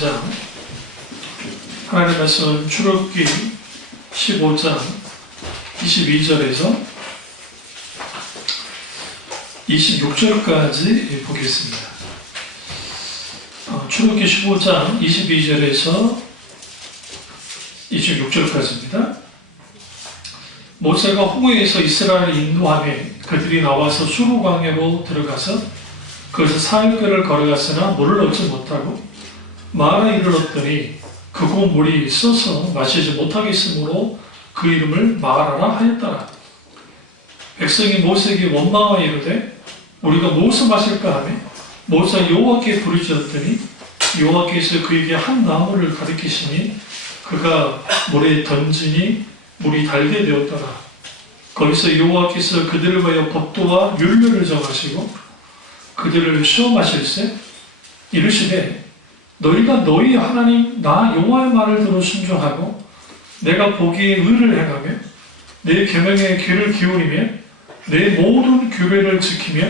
15장 하나님의 말씀은 출애굽기 15장 22절에서 26절까지 보겠습니다. 출애굽기 15장 22절에서 26절까지입니다. 모세가 홍해에서 이스라엘을 인도하매 그들이 나와서 수르 광야로 들어가서 거기서 사흘길을 걸어갔으나 물을 얻지 못하고 마라에 이르렀더니 그곳 물이 써서 마시지 못하겠으므로 그 이름을 마라라 하였더라. 백성이 모세에게 원망하여 이르되 우리가 무엇을 마실까 하며 모세가 여호와께 부르짖었더니 여호와께서 그에게 한 나무를 가리키시니 그가 물에 던지니 물이 달게 되었더라. 거기서 여호와께서 그들을 위하여 법도와 율례를 정하시고 그들을 시험하실세 이르시되 너희가 너희 하나님 나 여호와의 말을 들어 순종하고 내가 보기에 의를 행하며 내 계명에 귀를 기울이며 내 모든 규례를 지키며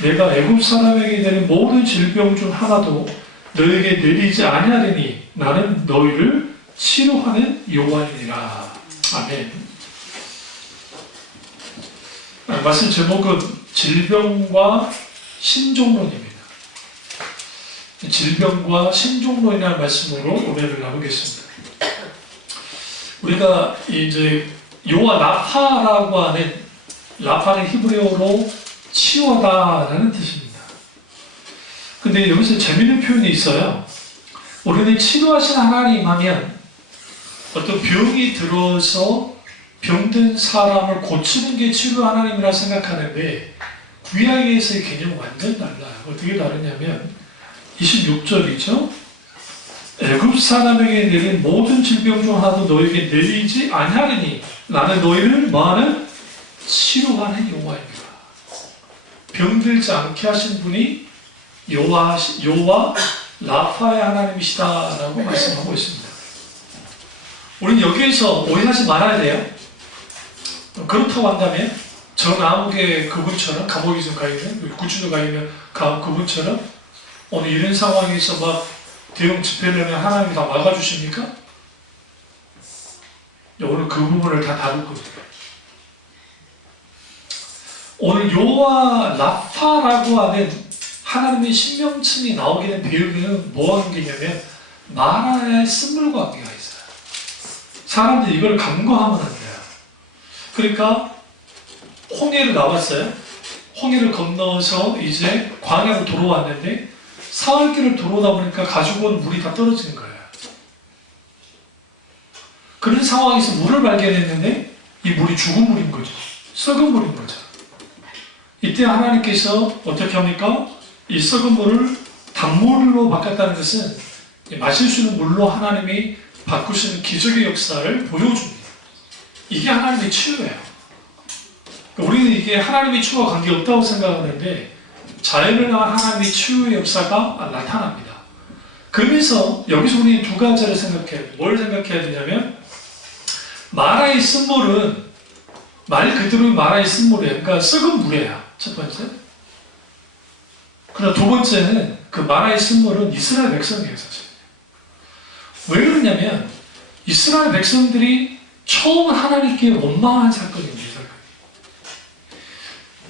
내가 애굽 사람에게 내린 모든 질병 중 하나도 너희에게 내리지 아니하리니 나는 너희를 치료하는 여호와이니라. 아멘. 말씀 제목은 질병과 신종론입니다. 질병과 신종론이라는 말씀으로 오늘을 나누겠습니다. 우리가 이제 요아 라파라고 하는 라파는 히브리어로 치유하다라는 뜻입니다. 근데 여기서 재미있는 표현이 있어요. 우리는 치료하신 하나님 하면 어떤 병이 들어서 병든 사람을 고치는 게 치료 하나님이라 생각하는데 구약에서의 개념은 완전 달라요. 어떻게 다르냐면 26절이죠. 애굽 사람에게 내린 모든 질병 중 하나도 너에게 내리지 아니하리니 나는 너희를 뭐하는? 치료하는 여호와입니다. 병들지 않게 하신 분이 여호와 라파의 하나님이시다라고 말씀하고 있습니다. 우리는 여기에서 오해하지 말아야 돼요. 그렇다고 한다면 저 감옥에 그분처럼 감옥에 좀 가있는 구치소 가있는 그분처럼 오늘 이런 상황에서 막 대형 집회를 하면 하나님이 다 막아주십니까? 오늘 그 부분을 다 다룰 겁니다. 오늘 요아 라파라고 하는 하나님의 신명칭이 나오게 된 배경은 뭐와 관계냐면 마라의 쓴물과 관계가 있어요. 사람들이 이걸 간과하면 안 돼요. 그러니까 홍해를 나왔어요. 홍해를 건너서 이제 광야로 돌아왔는데 사흘길을 돌아오다 보니까 가지고 온 물이 다 떨어지는 거예요. 그런 상황에서 물을 발견했는데 이 물이 죽은 물인 거죠. 썩은 물인 거죠. 이때 하나님께서 어떻게 합니까? 이 썩은 물을 단물로 바꿨다는 것은 마실 수 있는 물로 하나님이 바꾸시는 기적의 역사를 보여줍니다. 이게 하나님의 치유예요. 우리는 이게 하나님의 치유와 관계없다고 생각하는데 자연을 향한 하나님의 치유의 역사가 나타납니다. 그러면서 여기서 우리는 두 가지를 생각해야 돼요. 뭘 생각해야 되냐면 마라의 쓴물은 말 그대로 마라의 쓴물이에요. 그러니까 썩은 물이에요. 첫 번째. 그러나 두 번째는 그 마라의 쓴물은 이스라엘 백성이에요. 사실. 왜 그러냐면 이스라엘 백성들이 처음 하나님께 원망한 사건입니다.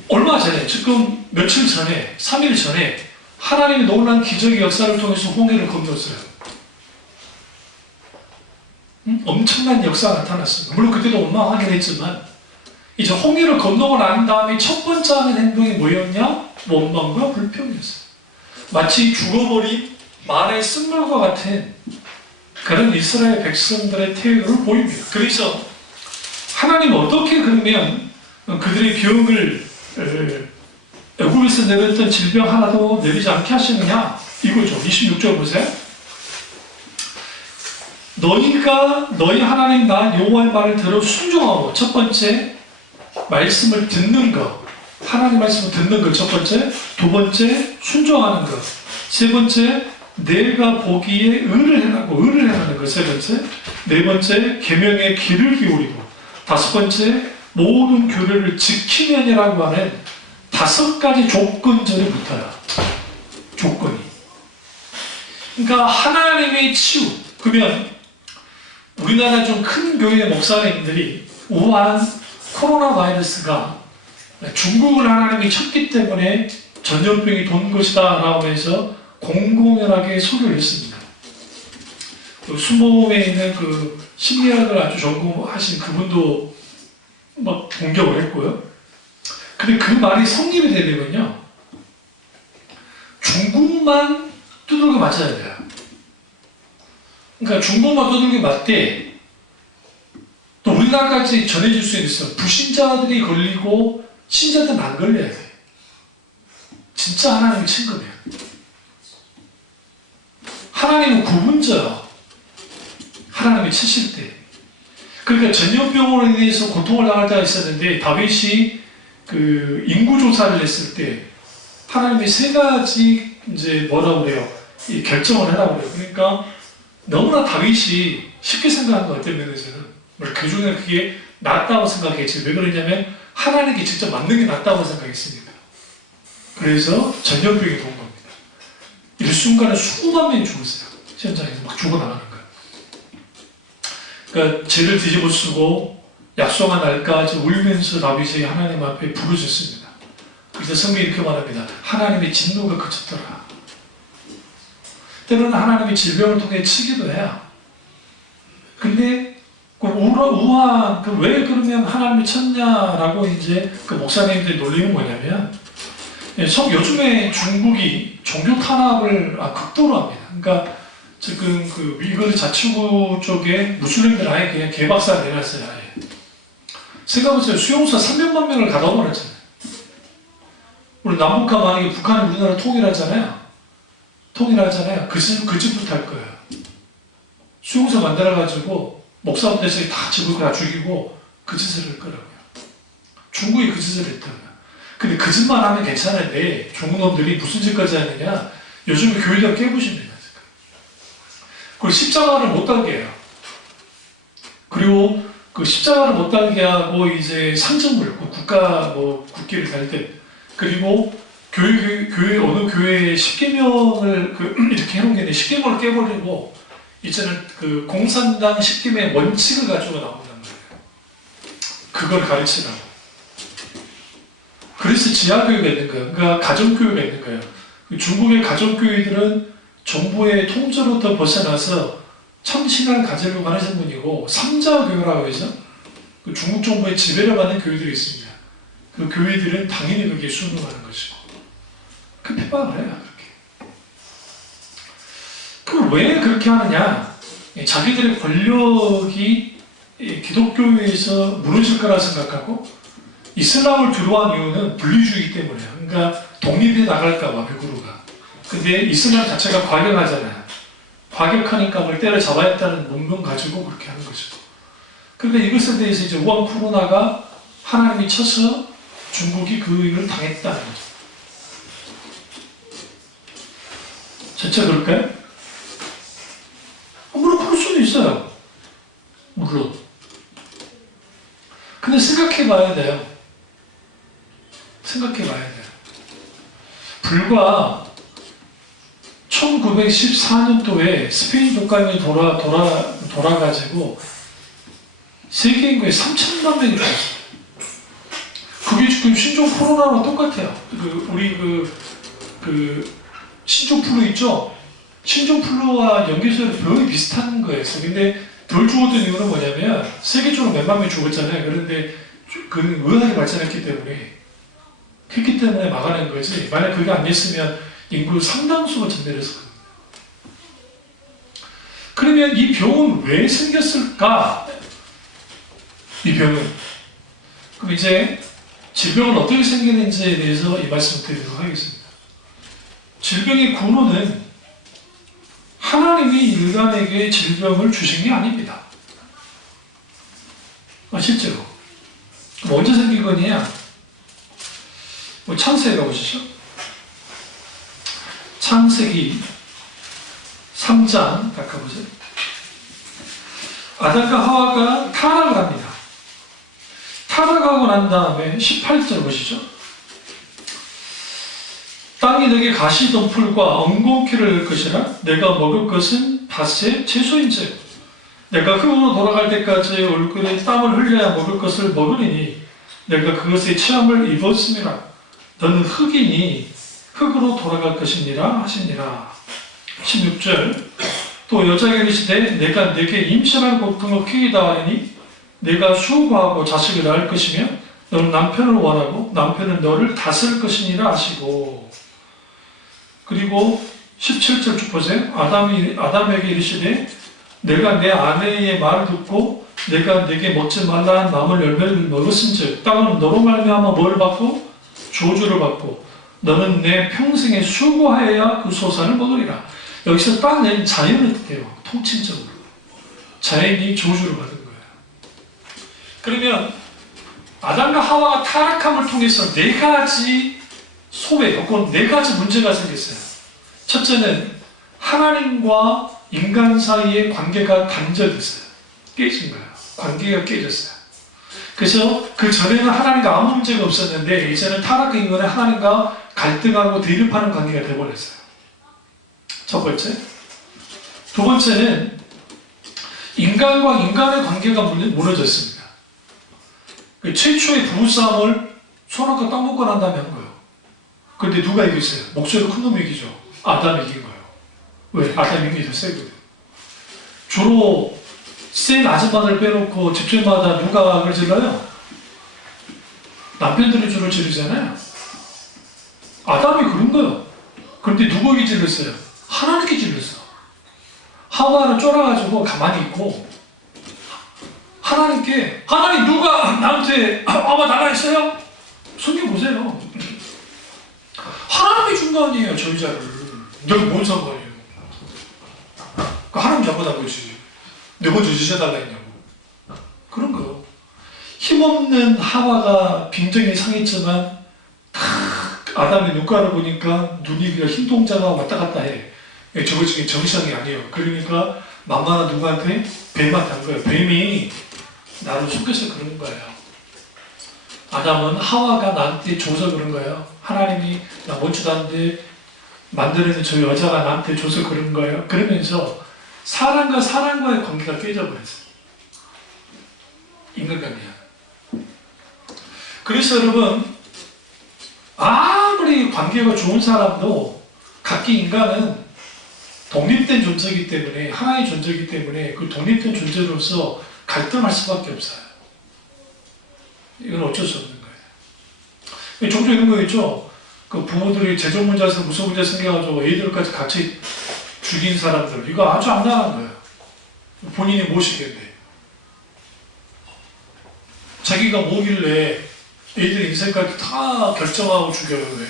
얼마 전에, 지금 며칠 전에, 3일 전에 하나님의 놀라운 기적의 역사를 통해서 홍해를 건넜어요. 엄청난 역사가 나타났습니다. 물론 그때도 원망하긴 했지만 이제 홍해를 건너고 난 다음에 첫 번째 하는 행동이 뭐였냐? 원망과 불평이었어요. 마치 죽어버린 마라의 쓴물과 같은 그런 이스라엘 백성들의 태도를 보입니다. 그래서 하나님 어떻게 그러면 그들의 병을 애굽에서 내렸던 질병 하나도 내리지 않게 하시느냐? 이거죠. 26절 보세요. 너희가 너희 하나님 나 여호와의 말을 들어 순종하고 첫 번째 말씀을 듣는 것, 하나님 말씀을 듣는 것 첫 번째, 두 번째 순종하는 것, 세 번째 내가 보기에 의를 행하는 것, 세 번째, 네 번째 계명에 귀를 기울이고, 다섯 번째 모든 규례를 지키면이라고 하는 5가지 조건절이 붙어요. 조건이. 그러니까 하나님의 치유. 그러면 우리나라 좀 큰 교회 목사님들이 우한 코로나 바이러스가 중국을 하나님이 쳤기 때문에 전염병이 돈 것이다 라고 해서 공공연하게 소리를 했습니다. 수모에 있는 그 심리학을 아주 전공하신 그분도 막 공격을 했고요. 근데 그 말이 성립이 되려면요, 중국만 두들겨 맞아야 돼요. 그러니까 중국만 두들겨 맞되 또 우리나라까지 전해질 수 있어요. 불신자들이 걸리고 신자들은 안 걸려야 돼. 진짜 하나님이 친 거예요. 하나님은 구분자요. 하나님이 치실 때. 그러니까 전염병으로 인해서 고통을 당할 때가 있었는데 다윗이 그 인구 조사를 했을 때 하나님이 세 가지 이제 뭐라고 그래요? 이 결정을 하라고 그래요. 그러니까 너무나 다윗이 쉽게 생각한 것 어떤 면에서는 그 중에 그게 낫다고 생각했지. 왜 그러냐면 하나님께 직접 맞는 게 낫다고 생각했으니까. 그래서 전염병이 온 겁니다. 일순간에 수만 명이 죽었어요. 현장에서 막 죽어나가는 거예요. 그러니까 죄를 뒤집어 쓰고 약속한 날까지 울면서 다윗이 하나님 앞에 부르짖습니다. 그래서 성경이 이렇게 말합니다. 하나님의 진노가 그쳤더라. 때로는 하나님의 질병을 통해 치기도 해요. 근데 우한 왜 그러면 하나님이 쳤냐라고 이제 그 목사님들이 놀리는 뭐냐면, 요즘에 중국이 종교 탄압을 극도로 합니다. 그러니까 지금 그 위거르 자치구 쪽에 무슬림들 아예 그냥 개박살 내놨어요. 아예. 생각해보세요. 수용소 300만 명을 가둬버렸잖아요. 우리 남북한 만약에 북한이 우리나라 통일하잖아요. 그 집부터 할 거예요. 수용소 만들어가지고 목사부터 해서 다 집을 다 죽이고 그 짓을 할 거라고요. 중국이 그 짓을 했다고요. 근데 그 짓만 하면 괜찮은데 중국 놈들이 무슨 짓까지 하느냐. 요즘에 교회들 깨부십니다. 그리고 십자가를 못 달게 해요. 그리고 그 십자가를 못 달게 하고 이제 상징물, 국가 국기를 달 때, 그리고 교회 어느 교회에 10계명을 이렇게 해놓은 게 있는데 10계명을 깨버리고 이제는 그 공산당 10계명의 원칙을 가지고 나온단 말이에요. 그걸 가르치라고. 그래서 지하교회가 있는 거예요. 그러니까 가정교회가 있는 거예요. 중국의 가정교회들은 정부의 통제로부터 벗어나서 참신을 가지려고 하는 분이고, 삼자교회라고 해서 그 중국 정부의 지배를 받는 교회들이 있습니다. 그 교회들은 당연히 그게 순응하는 것이고, 그 핍박을 해요. 그렇게. 그럼 왜 그렇게 하느냐? 자기들의 권력이 기독교에서 무너질 거라 생각하고 이슬람을 두려워한 이유는 분리주의 때문이에요. 그러니까 독립해 나갈까봐 베구르가. 근데 이슬람 자체가 과격하잖아요. 과격하니까 뭘 때려잡아야겠다는 문명 가지고 그렇게 하는 거죠. 그런데 이것에 대해서 이제 우한 코로나가 하나님이 쳐서 중국이 그 일을 당했다는 거죠. 진짜 그럴까요? 물론 그럴 수도 있어요. 물론. 근데 생각해 봐야 돼요. 생각해 봐야 돼요. 불과 1914년도에 스페인 독감이 돌아가지고 세계 인구의 3천만 명이 죽었어요. 그게 지금 신종 코로나랑 똑같아요. 우리 신종 플루 있죠? 신종 플루와 연계소를 거의 비슷한 거예요. 근데 덜 죽었던 이유는 뭐냐면 세계적으로 몇만 명이 죽었잖아요. 그런데 그는 의학이 발전했기 때문에 그렇기 때문에 막아낸 거지. 만약 그게 안 됐으면 인구 상당수가 전멸했을 겁니다. 그러면 이 병은 왜 생겼을까? 이 병은. 그럼 이제 질병은 어떻게 생기는지에 대해서 이 말씀을 드리도록 하겠습니다. 질병의 근원은 하나님이 인간에게 질병을 주신 게 아닙니다. 실제로. 그럼 언제 생긴 거냐? 창세기 가보시죠. 창세기 3장 딱 가보세요. 아담과 하와가 타락을 합니다. 타락하고 난 다음에 18절 보시죠. 땅 땅이 내게 가시덤불과 엉겅퀴를 낼 것이라 내가 먹을 것은 밭의 채소인즉 내가 흙으로 돌아갈 때까지 얼굴에 땀을 흘려야 먹을 것을 먹으리니 내가 그것의 체험을 입었음이라 너는 흙이니 흙으로 돌아갈 것이니라 하시니라. 16절 또 여자에게 이르시되 내가 네게 임신한 고통을 크게 하리니 내가 수고하고 자식을 낳을 것이며 너는 남편을 원하고 남편은 너를 다스릴 것이니라 하시고 그리고 17절 쭉 보세요. 아담에게 이르시되 내가 내 아내의 말을 듣고 내가 네게 먹지 말라 한 나물 열매를 먹었은즉 땅은 너로 말미암아 뭘 받고 저주를 받고 너는 내 평생에 수고하여야 그 소산을 먹으리라. 여기서 땅은 자연을 뜻해요. 통칭적으로 자연이 저주를 받은 거예요. 그러면 아담과 하와가 타락함을 통해서 네 가지 소외, 혹은 네 가지 문제가 생겼어요. 첫째는 하나님과 인간 사이의 관계가 단절됐어요. 깨진 거예요. 관계가 깨졌어요. 그래서 그 전에는 하나님과 아무 문제가 없었는데 이제는 타락한 인간은 하나님과 갈등하고 대립하는 관계가 되어버렸어요. 첫 번째. 두 번째는 인간과 인간의 관계가 무너졌습니다. 그 최초의 부부싸움을 손아까 딱 먹고 난 다음에 한 거예요. 그런데 누가 이겼어요? 목소리 큰 놈이 이기죠. 아담이 이긴 거예요. 왜? 아담이 힘이 더 세거든. 주로 센 아줌마들 빼놓고 집집마다 누가 악을 질러요? 남편들이 주로 지르잖아요. 아담이 그런 거예요. 그런데 누구에게 질렀어요? 하나님께 질렀어. 하와는 쫄아가지고 가만히 있고 하나님께 하나님 누가 나한테 아마 달라 했어요? 성경 보세요. 하나님이 준 거 아니에요. 저 여자를. 내가 뭔 상관이에요. 하나님 잡아다 보지. 내가 먼저 주셔달라 했냐고. 그런 거. 힘없는 하와가 빈정이 상했지만 아담의 눈가를 보니까 눈이 그냥 흰 동자가 왔다 갔다 해. 저거 지금 정상이 아니에요. 그러니까 만만한 누구한테 뱀한테 한 거예요. 뱀이 나를 속여서 그러는 거예요. 아담은 하와가 나한테 줘서 그런 거예요. 하나님이 나 멋지도 않은데 만들어낸 저 여자가 나한테 줘서 그런 거예요. 그러면서 사람과 사람과의 관계가 깨져버렸어요. 인간관계야. 그래서 여러분 아무리 관계가 좋은 사람도 각기 인간은 독립된 존재이기 때문에 하나의 존재이기 때문에 그 독립된 존재로서 갈등할 수밖에 없어요. 이건 어쩔 수 없는 거예요. 종종 이런 거 있죠. 그 부모들이 재정 문제에서 무슨 문제 생겨가지고 애들까지 같이 죽인 사람들 이거 아주 악랄한 거예요. 본인이 무엇이겠는데 자기가 뭐길래 애들 인생까지 다 결정하고 죽여요. 왜?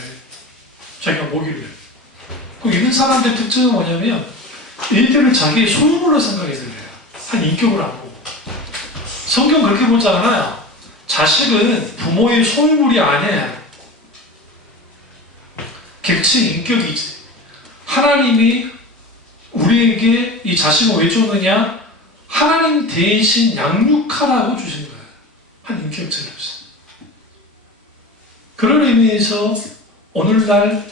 자기가 뭐길래. 그 있는 사람들의 특징은 뭐냐면 애들을 자기의 소유물로 생각이 들려요. 한 인격을 안 보고. 성경 그렇게 보지 않아요. 자식은 부모의 소유물이 아니에요. 객체 인격이지. 하나님이 우리에게 이 자식을 왜 줬느냐? 하나님 대신 양육하라고 주신 거예요. 한 인격체로서. 그런 의미에서 오늘날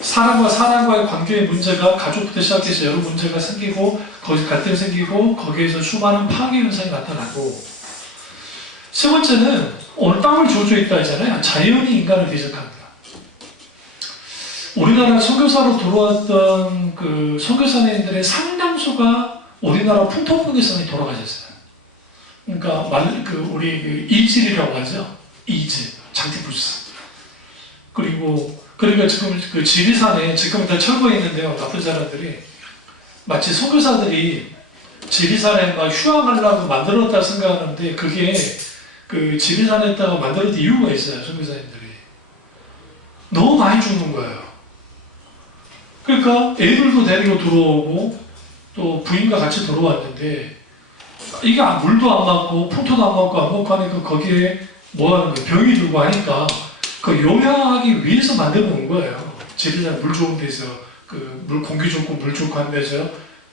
사람과 사람과의 관계의 문제가 가족부터 시작해서 여러 문제가 생기고 거기서 갈등이 생기고 거기에서 수많은 파괴 현상이 나타나고 세 번째는 오늘 땅을 저주했다 했잖아요. 자연이 인간을 대적합니다. 우리나라 선교사로 들어왔던 그 선교사님들의 상당수가 우리나라 풍토풍계선에 돌아가셨어요. 그러니까 우리 그 이질이라고 하죠. 이질, 장티푸스. 그러니까 지금 그 지리산에 지금 다 철거해 있는데요. 나쁜 사람들이 마치 선교사들이 지리산에 막 휴양하려고 만들었다 생각하는데 그게 그 지리산에다가 만들었던 이유가 있어요. 선교사님들이 너무 많이 죽는 거예요. 그러니까 애들도 데리고 들어오고 또 부인과 같이 들어왔는데 이게 물도 안 맞고 풍토도 안 맞고 안 먹고 하니까 거기에 뭐 하는 거예요? 병이 들고 하니까 그 요양하기 위해서 만들어 놓은 거예요. 지리산 물 좋은 데서 그 물 공기 좋고 물 좋고 한 데서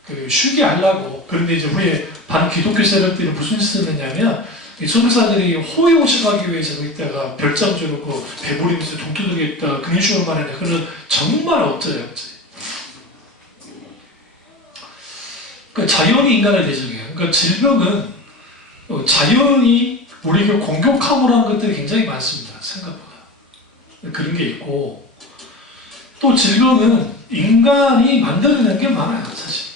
그 쉬게 하려고. 그런데 이제 후에 반 기독교 세력들이 무슨 짓을 했냐면 이 선교사들이 호의호식하기 위해서 거기다가 별장 주고 배부리면서 동두둑에다가 근육을 말하는 그런 정말 어쩌요. 그러니까 자연이 인간을 대적해요. 그러니까 질병은 자연이 우리에게 공격함으로 하는 것들이 굉장히 많습니다. 생각보다. 그런 게 있고 또 질병은 인간이 만들어낸 게 많아요. 사실.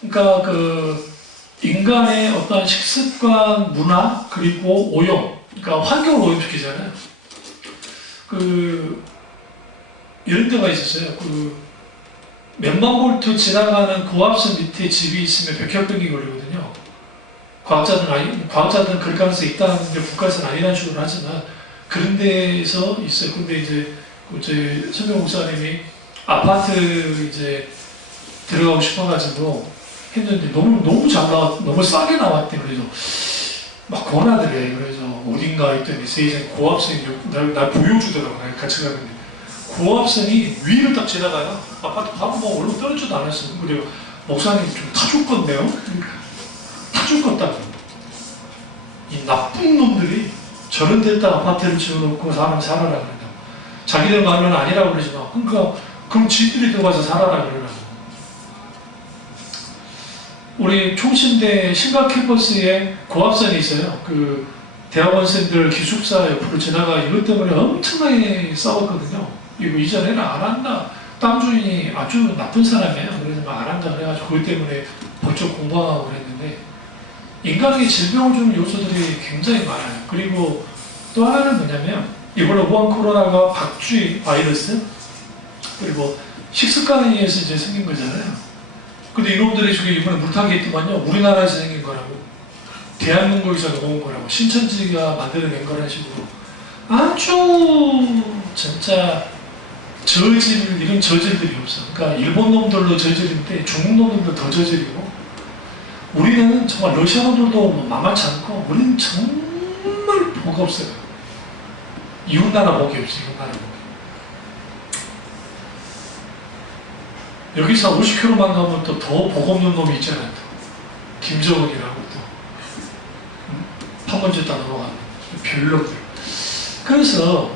그러니까 인간의 어떤 식습관, 문화, 그리고 오염, 그러니까 환경을 오염시키잖아요. 이런 데가 있었어요. 몇만 볼트 지나가는 고압선 밑에 집이 있으면 백혈병이 걸리거든요. 과학자들은 그럴 가능성이 있다는데 국가에서는 아니라는 식으로 하지만 그런 데서 있어요. 근데 이제 선교 목사님이 아파트 이제 들어가고 싶어가지고 했는데 너무 잘 너무 싸게 나왔대. 그래서 막 권하더래. 그래서 어딘가 있더니 세이전 고압선이 날 보여주더라고. 같이 가는데 고압선이 위를 딱 지나가요. 아파트 바로 뭐 얼른 떨어지도 않았어. 그리고 목사님 좀 타줄 건데요. 그러니까 타줄 것다고. 이 나쁜 놈들이 저런 데다 아파트를 지어놓고 사람 살아라 그런다고. 자기들 말은 아니라고 그러지만 그러니까 그럼 지들이 들어가서 살아라 그러라고. 우리 총신대 신각 캠퍼스에 고압선이 있어요. 대학원생들 기숙사 옆으로 지나가 이것 때문에 엄청나게 싸웠거든요. 이거 이전에는 안 한다. 땅 주인이 아주 나쁜 사람이에요. 그래서 막 안 한다 그래가지고 그것 때문에 법적 공방하고 그랬는데 인간에게 질병을 주는 요소들이 굉장히 많아요. 그리고 또 하나는 뭐냐면 이번에 우한 코로나가 박쥐 바이러스 그리고 식습관에 의해서 이제 생긴 거잖아요. 근데 이놈들이 저게 이번에 물타기 했더만요. 우리나라에서 생긴 거라고. 대한민국에서 넘어온 거라고. 신천지가 만들어낸 거라는 식으로. 아주 진짜 이런 저질들이 없어. 그러니까 일본 놈들도 저질인데 중국 놈들도 더 저질이고 우리는 정말 러시아 놈들도 뭐 만만치 않고 우리는 정말 복 없어요. 이웃나라 복이 없어요. 이웃나라 복이. 여기서 50km만 가면 또 더 복 없는 놈이 있잖아요. 김정은이라고 또 판문점 다 넘어가는 별로들. 그래서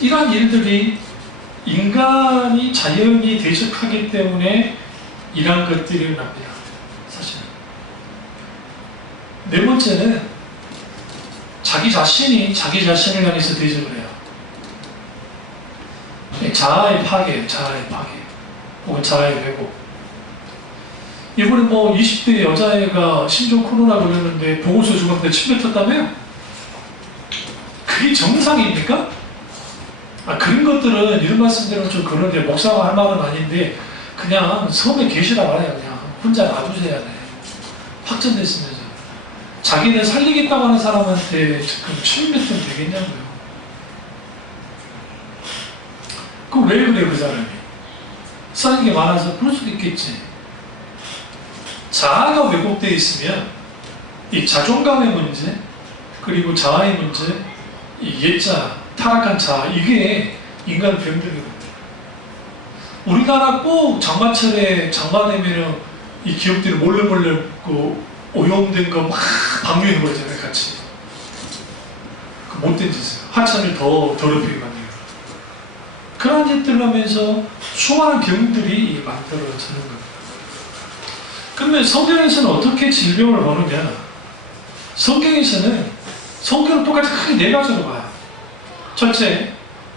이러한 일들이 인간이 자연이 대적하기 때문에 이러한 것들이 일어납니다. 사실은. 네 번째는 자기 자신을 향해서 대적을 해요. 자아의 파괴, 혹은 자아의 왜곡. 이번에 뭐 20대 여자애가 심정 코로나 걸렸는데 보고서 주는데 침 뱉었다며요? 그게 정상입니까? 그런 것들은 이런 말씀대로 좀 그런데 목사가 할 말은 아닌데 그냥 섬에 계시라 말해요. 그냥 혼자 놔두셔야 돼. 확전됐으면서 자기를 살리겠다고 하는 사람한테 지금 침 뱉으면 되겠냐고요. 그럼 왜 그래요 그 사람이? 쌓인 게 많아서 그럴 수도 있겠지. 자아가 왜곡되어 있으면 이 자존감의 문제 그리고 자아의 문제 이 예자 타락한 자아 이게 인간을 병들게 됩니다. 우리나라 꼭 장마철에 장마되면 이 기업들이 몰래 오염된 거 막 방류하는 거 있잖아요. 같이 그 못된 짓을 하천을 더 더럽히게 만들고 그런 짓들을 하면서 수많은 병들이 만들어지는 겁니다. 그러면 성경에서는 어떻게 질병을 보느냐? 성경은 똑같이 크게 네 가지로 봐요. 첫째,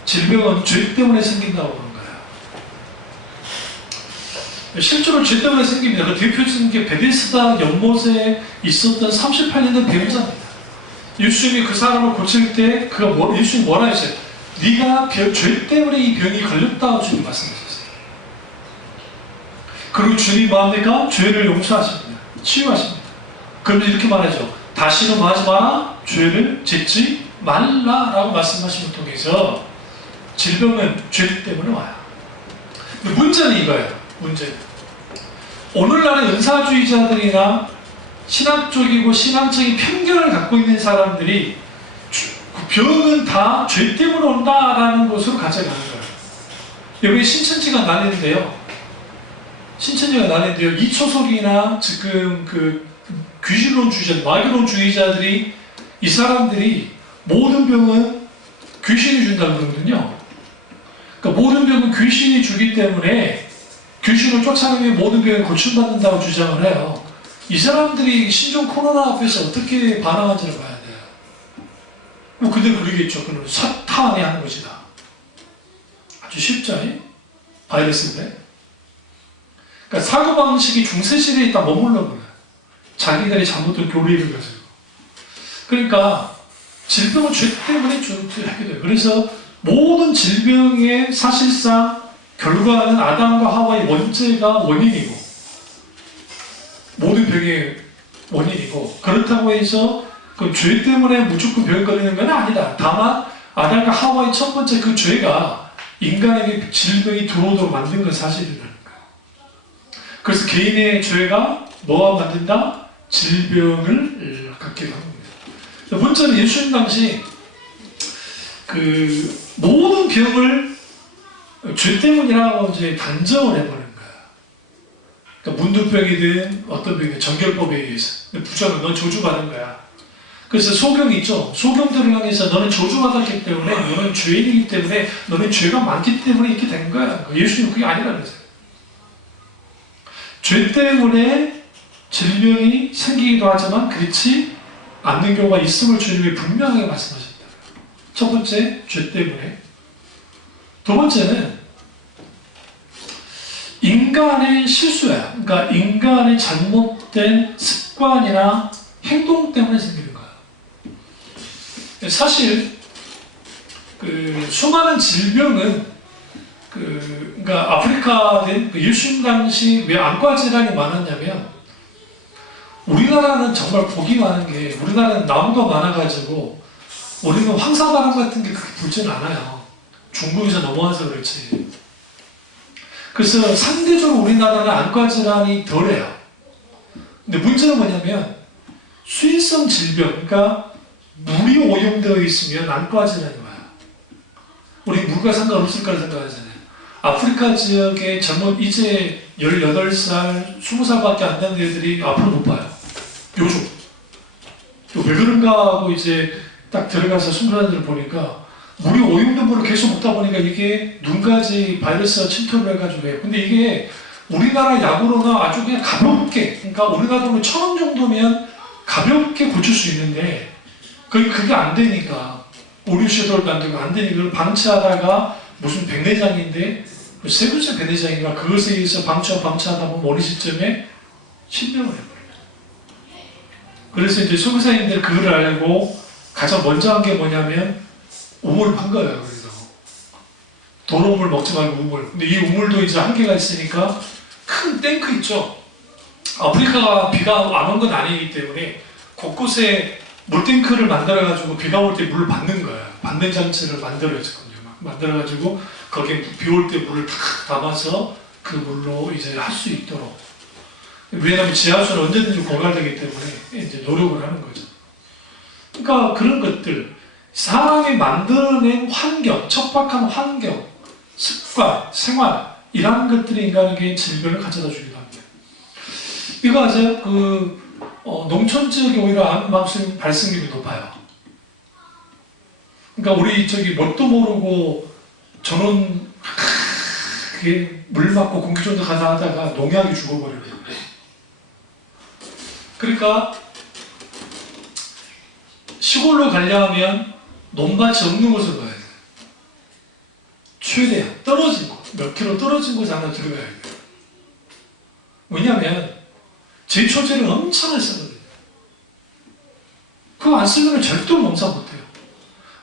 질병은 죄 때문에 생긴다고 보는 거예요. 실제로 죄 때문에 생깁니다. 그 대표적인 게 베데스다 연못에 있었던 38년 된 병자입니다. 예수님이 그 사람을 고칠 때 예수님이 뭐라 했어요? 네가 죄 때문에 이 병이 걸렸다고 주님 말씀하셨어요. 그리고 주님 마음에가 죄를 용서하십니다. 치유하십니다. 그런데 이렇게 말하죠. 다시는 하지 마라. 죄를 짓지 말라라고 말씀하시는 통해서 질병은 죄 때문에 와요. 근데 문제는 이거예요. 문제는 오늘날의 은사주의자들이나 신학적이고 신앙적인 편견을 갖고 있는 사람들이 병은 다 죄 때문에 온다라는 것으로 가져가는 거예요. 여기 신천지가 나뉘는데요. 이초속이나 지금 귀신론주의자, 마귀론주의자들이 이 사람들이 모든 병은 귀신이 준다고 그러거든요. 그러니까 모든 병은 귀신이 주기 때문에 귀신을 쫓아내면 모든 병이 고침받는다고 주장을 해요. 이 사람들이 신종 코로나 앞에서 어떻게 반응한지를 봐야 돼요. 뭐 그대로 그러겠죠. 그는 사탄이 하는 것이다. 아주 쉽죠? 바이러스인데. 그러니까 사고방식이 중세시대에 있다 머물러 버려요. 자기들이 잘못된 교리를 가지고. 그러니까 질병은 죄 때문에 하게 돼요. 그래서 모든 질병의 사실상 결과는 아담과 하와의 원죄가 원인이고 모든 병의 원인이고 그렇다고 해서 그 죄 때문에 무조건 병에 걸리는 건 아니다. 다만 아담과 하와의 첫 번째 그 죄가 인간에게 질병이 들어오도록 만든 건 사실이라는 거예요. 그래서 개인의 죄가 뭐가 만든다? 질병을 갖게 하는 겁니다. 문자는 예수님 당시 그 모든 병을 죄 때문이라고 이제 단정을 해버린 거야. 그러니까 문둥병이든 어떤 병이든 정결법에 의해서. 부자는 넌 저주받은 거야. 그래서 소경이 있죠. 소경들을 향해서 너는 저주받았기 때문에, 너는 죄인이기 때문에, 너는 죄가 많기 때문에 이렇게 된 거야. 예수님은 그게 아니라는 거예요. 죄 때문에 질병이 생기기도 하지만 그렇지 않는 경우가 있음을 주님이 분명하게 말씀하셨다. 첫 번째, 죄 때문에. 두 번째는 인간의 실수야. 그러니까 인간의 잘못된 습관이나 행동 때문에 생기는 거야. 사실 그 수많은 질병은 그러니까 아프리카된 예수님 당시 왜 안과 질환이 많았냐면 우리나라는 정말 복이 많은 게 우리나라는 나무가 많아가지고 우리는 황사바람 같은 게 그렇게 불지는 않아요. 중국에서 넘어와서 그렇지. 그래서 상대적으로 우리나라는 안과 질환이 덜해요. 근데 문제는 뭐냐면 수인성 질병, 그러니까 물이 오염되어 있으면 안과 질환이 와요. 우리 물과 상관없을 거라 생각하잖아요. 아프리카 지역의 젊은 이제 18살, 20살밖에 안 되는 애들이 앞으로 못 봐요. 요즘. 왜 그런가 하고 이제 딱 들어가서 20살들 보니까 물이 오염된 물을 계속 먹다 보니까 이게 눈까지 바이러스가 침투를 해가지고 해요. 근데 이게 우리나라 약으로는 아주 그냥 가볍게, 그러니까 우리나라 돈으로 1,000원 정도면 가볍게 고칠 수 있는데 그게 안 되니까 오류시설도 안 되고 안 되니까 그걸 방치하다가 무슨 백내장인데 세 번째 백내장인가 그것에 의해서 방치하다 보면 어느 시점에 신병을 해버려요. 그래서 이제 선교사님들 그걸 알고 가장 먼저 한 게 뭐냐면 우물을 판 거예요. 그래서 도로물 먹지 말고 우물. 근데 이 우물도 이제 한계가 있으니까 큰 탱크 있죠. 아프리카가 비가 안 온 건 아니기 때문에 곳곳에 물탱크를 만들어가지고 비가 올 때 물을 받는 거예요. 받는 장치를 만들어야거든요. 만들어가지고 거기에 비 올 때 물을 탁 담아서 그 물로 이제 할 수 있도록. 왜냐하면 지하수는 언제든지 고갈되기 때문에 이제 노력을 하는 거죠. 그러니까 그런 것들, 사람이 만들어낸 환경, 척박한 환경, 습관, 생활, 이러한 것들이 인간에게 질병을 가져다 주기도 합니다. 이거 아세요? 농촌 지역에 오히려 암 발생률이 높아요. 그러니까 우리 저기 뭣도 모르고 저는 그게 물 맞고 공기 좀 더 가다 하다가 농약이 죽어버려요. 그러니까 시골로 가려면 논밭이 없는 곳으로 가야 돼요. 최대한 떨어진 곳, 몇 킬로 떨어진 곳에 하나 들어가야 돼요. 왜냐하면 제초제를 엄청 쓰거든요. 그거 안 쓰면 절대로 농사 못해요.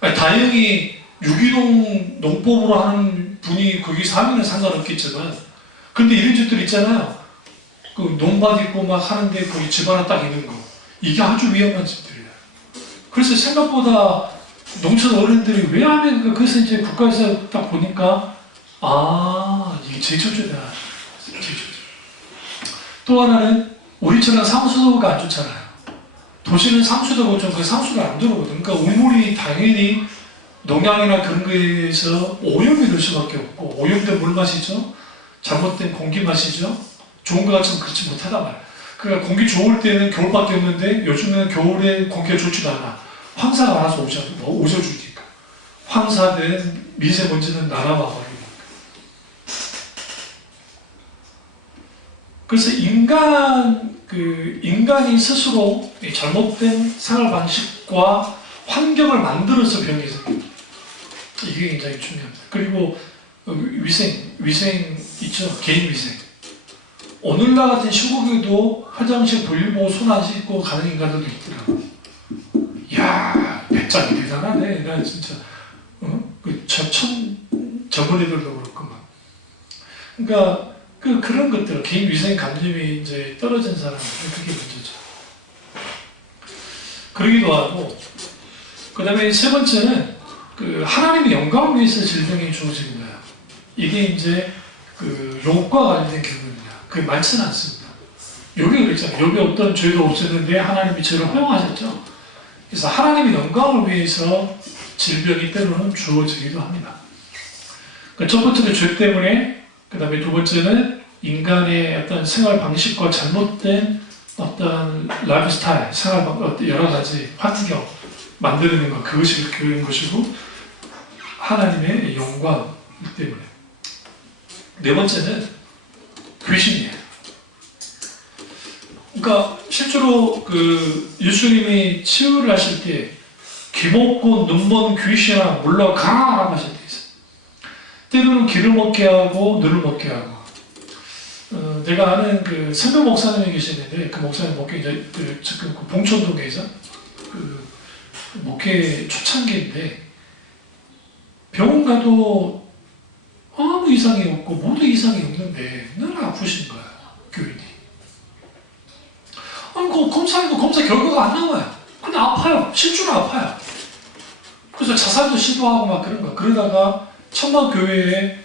다행히 유기농 농법으로 하는 분이 거기서 하면 상관없겠지만 근데 이런 집들 있잖아요. 그 논밭 있고 막 하는데 거기 집 하나 딱 있는 거. 이게 아주 위험한 집들이에요. 그래서 생각보다 농촌 어른들이 왜 하면 그래서 이제 국가에서 딱 보니까 이게 제초제다. 제초제. 또 하나는 우리처럼 상수도가 안 좋잖아요. 도시는 상수도가 좀 그 상수가 안 들어오거든. 그러니까 우물이 당연히 농약이나 그런 거에서 오염이 될 수밖에 없고 오염된 물 마시죠. 잘못된 공기 마시죠. 좋은 거 같지만 그렇지 못하단 말이야. 그러니까 공기 좋을 때는 겨울밖에 없는데 요즘에는 겨울에 공기가 좋지도 않아. 황사가 알아서 오셔주니까. 황사든 미세먼지는 날아와 버리니까. 그래서 인간이 스스로 잘못된 생활 방식과 환경을 만들어서 병이 생깁니다. 이게 굉장히 중요합니다. 그리고 위생 있죠? 개인 위생. 오늘날 같은 시국에도 화장실 볼일보고 손 안 씻고 가는 인간들도 있더라고요. 이야, 배짱이 대단하네. 나 진짜, 젊은이들도 그렇고 막. 그러니까, 그런 것들, 개인 위생 감염이 이제 떨어진 사람들, 그게 문제죠. 그러기도 하고, 그 다음에 세 번째는, 하나님의 영광을 위해서 질병이 주어지는 거예요. 이게 이제, 욥과 관련된 경우입니다. 그게 많지는 않습니다. 욥이 그랬잖아요. 욥이 어떤 죄도 없었는데 하나님이 죄를 허용하셨죠. 그래서 하나님의 영광을 위해서 질병이 때로는 주어지기도 합니다. 첫 번째는 죄 때문에, 그 다음에 두 번째는 인간의 어떤 생활 방식과 잘못된 어떤 라이프 스타일, 생활 방식, 여러 가지 환경 만드는 것, 그것이 그런 것이고, 하나님의 영광 때문에. 네 번째는 귀신이에요. 그러니까 실제로 예수님이 치유를 하실 때 귀 먹고 눈 먼 귀신아 물러가라 라고 하실 때 있어요. 때로는 귀를 먹게 하고 눈을 먹게 하고. 내가 아는 선배 목사님이 계시는데 그 목사님 목회 이제 지금 봉천동에서 목회 초창기인데 병원 가도 아무 이상이 없고 모두 이상이 없는데 늘 아프신 거야, 교인이. 아니, 검사해도 검사 결과가 안 나와요. 근데 아파요. 실제로 아파요. 그래서 자살도 시도하고 막 그런 거야. 그러다가 천막교회에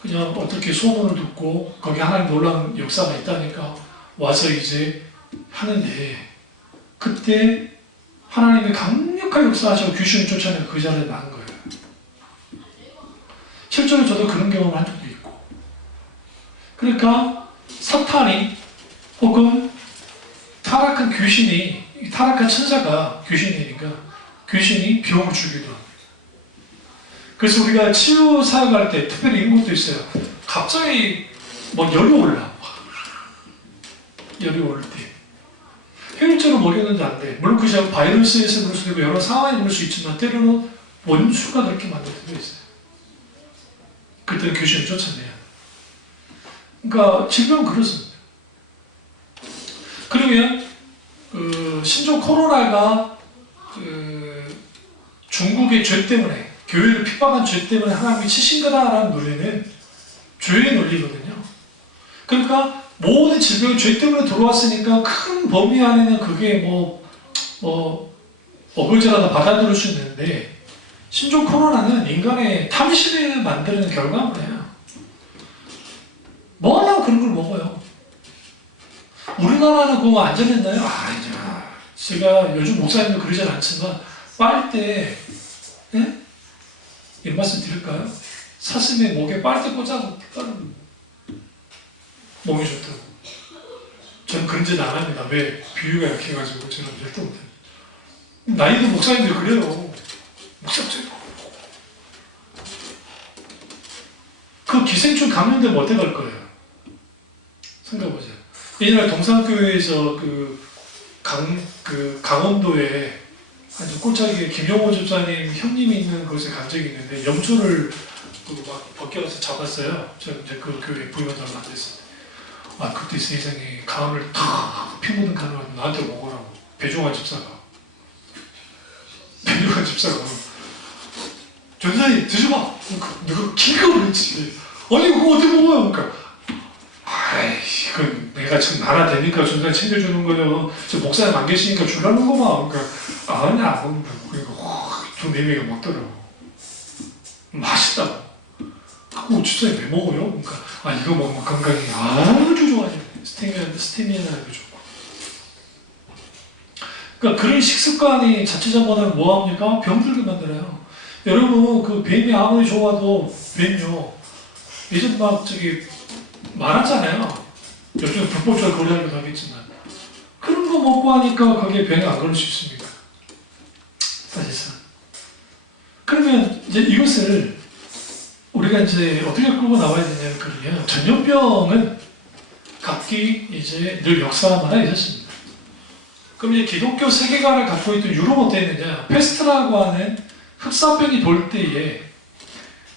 그냥 어떻게 소문을 듣고 거기 하나님 놀라운 역사가 있다니까 와서 이제 하는데 그때 하나님이 강력하게 역사하셔서 귀신을 쫓아내고 그 자리에 난 거예요. 실제로 저도 그런 경험을 한 적도 있고. 그러니까 사탄이 혹은 타락한 귀신이, 타락한 천사가 귀신이니까 귀신이 병을 주기도 합니다. 그래서 우리가 치유 사역할 때 특별히 이런 것도 있어요. 갑자기 열이 올라. 열이 올 때. 혈액적으로 먹였는데 안 돼. 물론 그게 바이러스에서 그럴 수도 있고 여러 상황이 그럴 수 있지만 때로는 원수가 그렇게 만들 때도 있어요. 그때는 귀신을 쫓아내야 돼. 그러니까 질병은 그렇습니다. 그러면 신종 코로나가 중국의 죄 때문에 교회를 핍박한 죄 때문에 하나님이 치신 거다라는 논리는 죄의 논리거든요. 그러니까 모든 질병이 죄 때문에 들어왔으니까 큰 범위 안에는 그게 어글자라도 받아들일 수 있는데 신종 코로나는 인간의 탐심을 만드는 결과물이에요. 뭐 하려고 그런 걸 먹어요. 우리나라는 그거 안전했나요? 아니죠. 제가 요즘 목사님도 그러진 않지만 빨대 이런 말씀 드릴까요? 사슴의 목에 빨대 꽂아서 몸이 좋다고. 저는 그런 짓 안 합니다. 왜? 비유가 약해가지고 저는 절대 못해요. 나이도 목사님들 그래요. 목사님. 그 기생충 감염되면 어떻게 할 거예요? 생각해보세요. 옛날에 동산교회에서 강원도에 아주 꼴짝이에 김용호 집사님 형님이 있는 곳에 간 적이 있는데 염소를 막 벗겨서 잡았어요. 저 이제 그 교회 부임한 지 얼마 안 됐을 때. 아, 그때 세상에 간을 탁 피 묻은 간을 나한테 먹으라고. 배종환 집사가. 전사님 드셔봐. 누가 기가 그랬지. 아니 그거 어떻게 먹어요? 그러니까 아이 이건 내가 지금 나라 되니까 전사님 챙겨주는 거예요. 저 목사님 안 계시니까 주라는 거만. 그러니까 아니야 안 먹는다고. 그러니까 저 네 명이 먹더라고. 맛있다고. 집사님 왜 먹어요? 그러니까 이거 먹으면 건강이 아주 좋아져요. 스테미나도 좋고. 그러니까 그런 식습관이 자칫잘못하면 뭐합니까? 병들게 만들어요. 여러분 그 뱀이 아무리 좋아도 뱀요 예전 많았잖아요. 요즘 불법적으로 거래하기도 하겠지만 그런 거 먹고 하니까 거기에 병이 안 걸릴 수 있습니다. 사실상. 그러면 이제 이것을 우리가 이제 어떻게 끌고 나와야 되냐면, 그러면 전염병은 각기 이제 늘 역사마다 있었습니다. 그럼 이제 기독교 세계관을 갖고 있던 유럽은 어땠느냐? 페스트라고 하는 흑사병이 돌 때에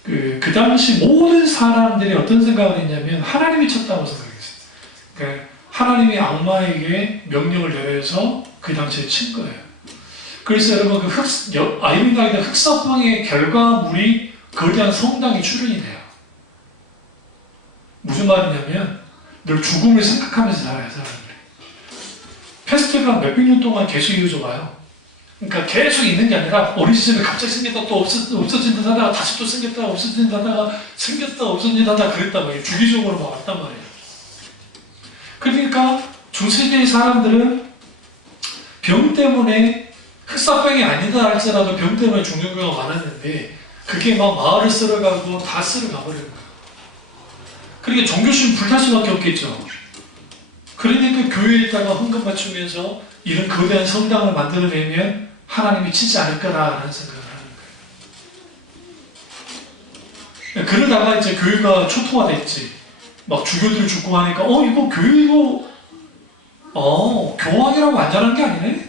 그 당시 모든 사람들이 어떤 생각을 했냐면 하나님이 쳤다고 생각했어요. 그러니까 하나님이 악마에게 명령을 내려서 그 당시에 친 거예요. 그래서 여러분 그 아이빙가이다 흑사병의 결과물이 거대한 성당이 출현이 돼요. 무슨 말이냐면 늘 죽음을 생각하면서 살아요, 사람들이. 페스트가 몇백 년 동안 계속 이어져 봐요. 그러니까 계속 있는 게 아니라 어린 시절에 갑자기 생겼다 또 없어진다 하다가 다시 또 생겼다 없어진다 하다가 생겼다 없어진다 하다가 그랬단 말이에요. 주기적으로 막 왔단 말이에요. 그러니까 중세기의 사람들은 병 때문에 흑사병이 아니다 할지라도 병 때문에 죽는 경우가 많았는데 그게 막 마을을 쓸어가고 다 쓸어가버리는 거예요. 그러니까 종교심 불탈 수밖에 없겠죠. 그러니까 교회에다가 헌금 바치면서 이런 거대한 성당을 만들어내면 하나님이 치지 않을 거라는 생각을 하는 거예요. 그러다가 이제 교회가 초토화됐지. 막 주교들이 죽고 하니까 이거 교회 이거 교황이라고 완전한 게 아니네?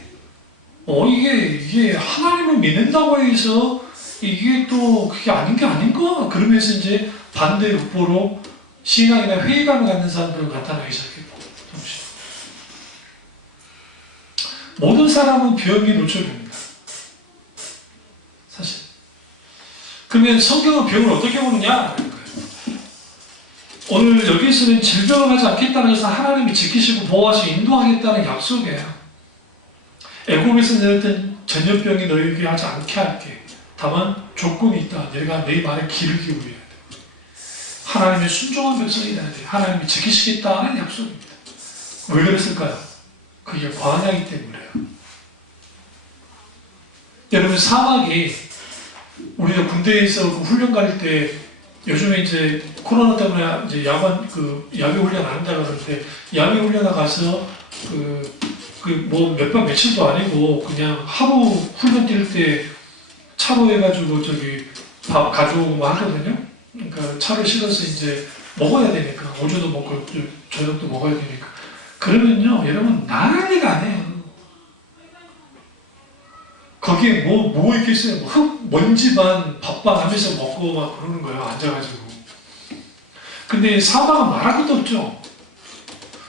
이게 하나님을 믿는다고 해서 이게 또 그게 아닌 게 아닌가? 그러면서 이제 반대 흑보로 신앙이나 회의감을 갖는 사람들을 나타나기 시작했고, 모든 사람은 병에 노출됩니다. 사실. 그러면 성경은 병을 어떻게 보느냐? 오늘 여기서는 질병을 하지 않겠다는 것은 하나님이 지키시고 보호하시고 인도하겠다는 약속이에요. 애국에서 내렸던 전염병이 너희에게 하지 않게 할게. 다만 조건이 있다. 내가 내 말에 귀를 기울여야 돼. 하나님의 순종한 백성이 돼야 돼. 하나님이 지키시겠다는 약속입니다. 왜 그랬을까요? 그게 광야이기 때문에요. 여러분 사막이 우리가 군대에서 그 훈련 갈 때 요즘에 이제 코로나 때문에 이제 야외 훈련 안 한다고 그러는데 야외 훈련에 가서 뭐 몇 박 며칠도 아니고 그냥 하루 훈련 뛸 때 차로 해가지고 밥 가져오고 하거든요. 그러니까 차를 실어서 이제 먹어야 되니까 어제도 먹고 저녁도 먹어야 되니까 그러면요 여러분 난리가 아니에요. 거기에 뭐 있겠어요? 흙 먼지만 밥반 하면서 먹고 막 그러는 거예요. 앉아가지고. 근데 사막은 말할 것도 없죠.